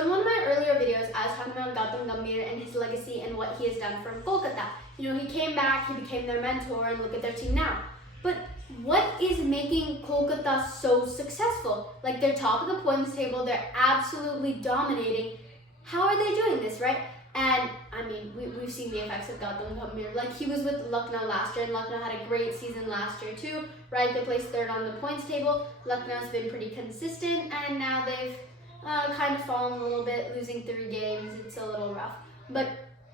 So in one of my earlier videos, I was talking about Gautam Gambhir and his legacy and what he has done for Kolkata. You know, he came back, he became their mentor, and look at their team now. But what is making Kolkata so successful? Like, they're top of the points table, they're absolutely dominating. How are they doing this, right? And I mean, we've seen the effects of Gautam Gambhir. Like, he was with Lucknow last year, and Lucknow had a great season last year too, right? They placed third on the points table. Lucknow's been pretty consistent, and now they've kind of fallen a little bit, losing 3 games. It's a little rough. But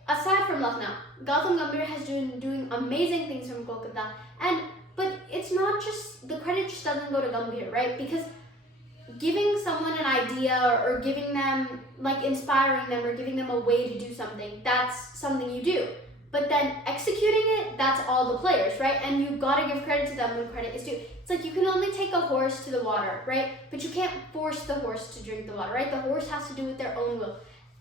aside from Lucknow, Gautam Gambhir has been doing amazing things from Kolkata. But it's not just, the credit just doesn't go to Gambhir, right? Because giving someone an idea or giving them, like inspiring them or giving them a way to do something, that's something you do. But then executing it, that's all the players, right? And you gotta give credit to them when credit is due. It's like you can only take a horse to the water, right? But you can't force the horse to drink the water, right? The horse has to do with their own will.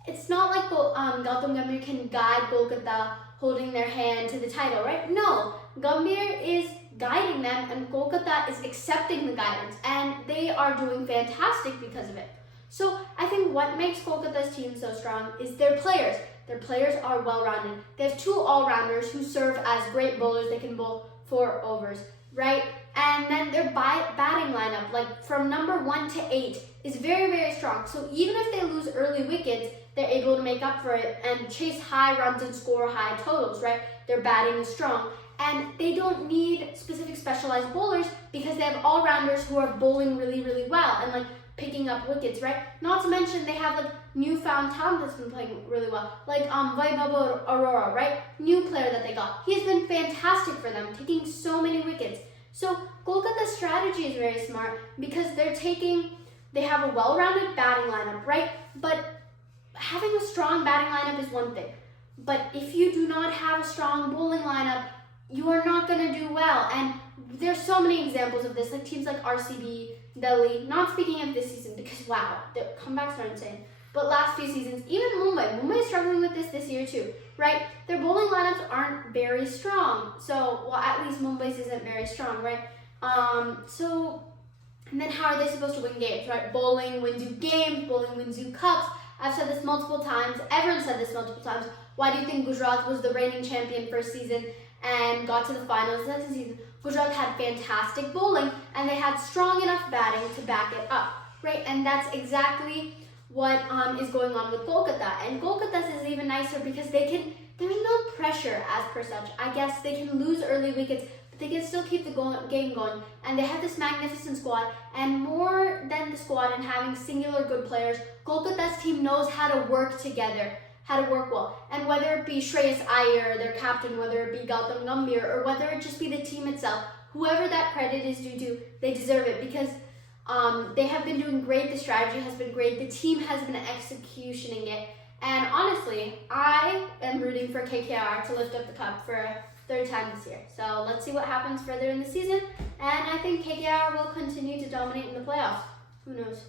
It's not like Gautam Gambhir can guide Kolkata holding their hand to the title, right? No, Gambhir is guiding them and Kolkata is accepting the guidance, and they are doing fantastic because of it. So I think what makes Kolkata's team so strong is their players. Their players are well-rounded. They have 2 all-rounders who serve as great bowlers. They can bowl 4 overs, right? And then their batting lineup, like from number 1 to 8, is very, very strong. So even if they lose early wickets, they're able to make up for it and chase high runs and score high totals, right? Their batting is strong. And they don't need specific specialized bowlers because they have all-rounders who are bowling really, really well and like picking up wickets, right? Not to mention they have like newfound talent that's been playing really well, like Vaibhav Arora, right? New player that they got. He has been fantastic for them, taking so many wickets. So Kolkata's strategy is very smart because they have a well-rounded batting lineup, right? But having a strong batting lineup is one thing. But if you do not have a strong bowling lineup, you are not going to do well. And there's so many examples of this, like teams like RCB, Delhi, not speaking of this season because wow, their comebacks are insane. But last few seasons, even Mumbai is struggling with this year too, right? Their bowling lineups aren't very strong. So, well, at least Mumbai's isn't very strong, right? And then how are they supposed to win games, right? Bowling wins you games, bowling wins you cups. I've said this multiple times, everyone said this multiple times. Why do you think Gujarat was the reigning champion first season and got to the finals next season? Gujarat had fantastic bowling and they had strong enough batting to back it up, right? And that's exactly what is going on with Kolkata. And Kolkata's is even nicer because there's no pressure as per such. I guess they can lose early wickets, but they can still keep the game going. And they have this magnificent squad, and more than the squad and having singular good players, Kolkata's team knows how to work together, how to work well. And whether it be Shreyas Iyer, their captain, whether it be Gautam Gambhir, or whether it just be the team itself, whoever that credit is due to, they deserve it because they have been doing great. The strategy has been great. The team has been executioning it. And honestly, I am rooting for KKR to lift up the cup for a 3rd time this year. So let's see what happens further in the season. And I think KKR will continue to dominate in the playoffs. Who knows?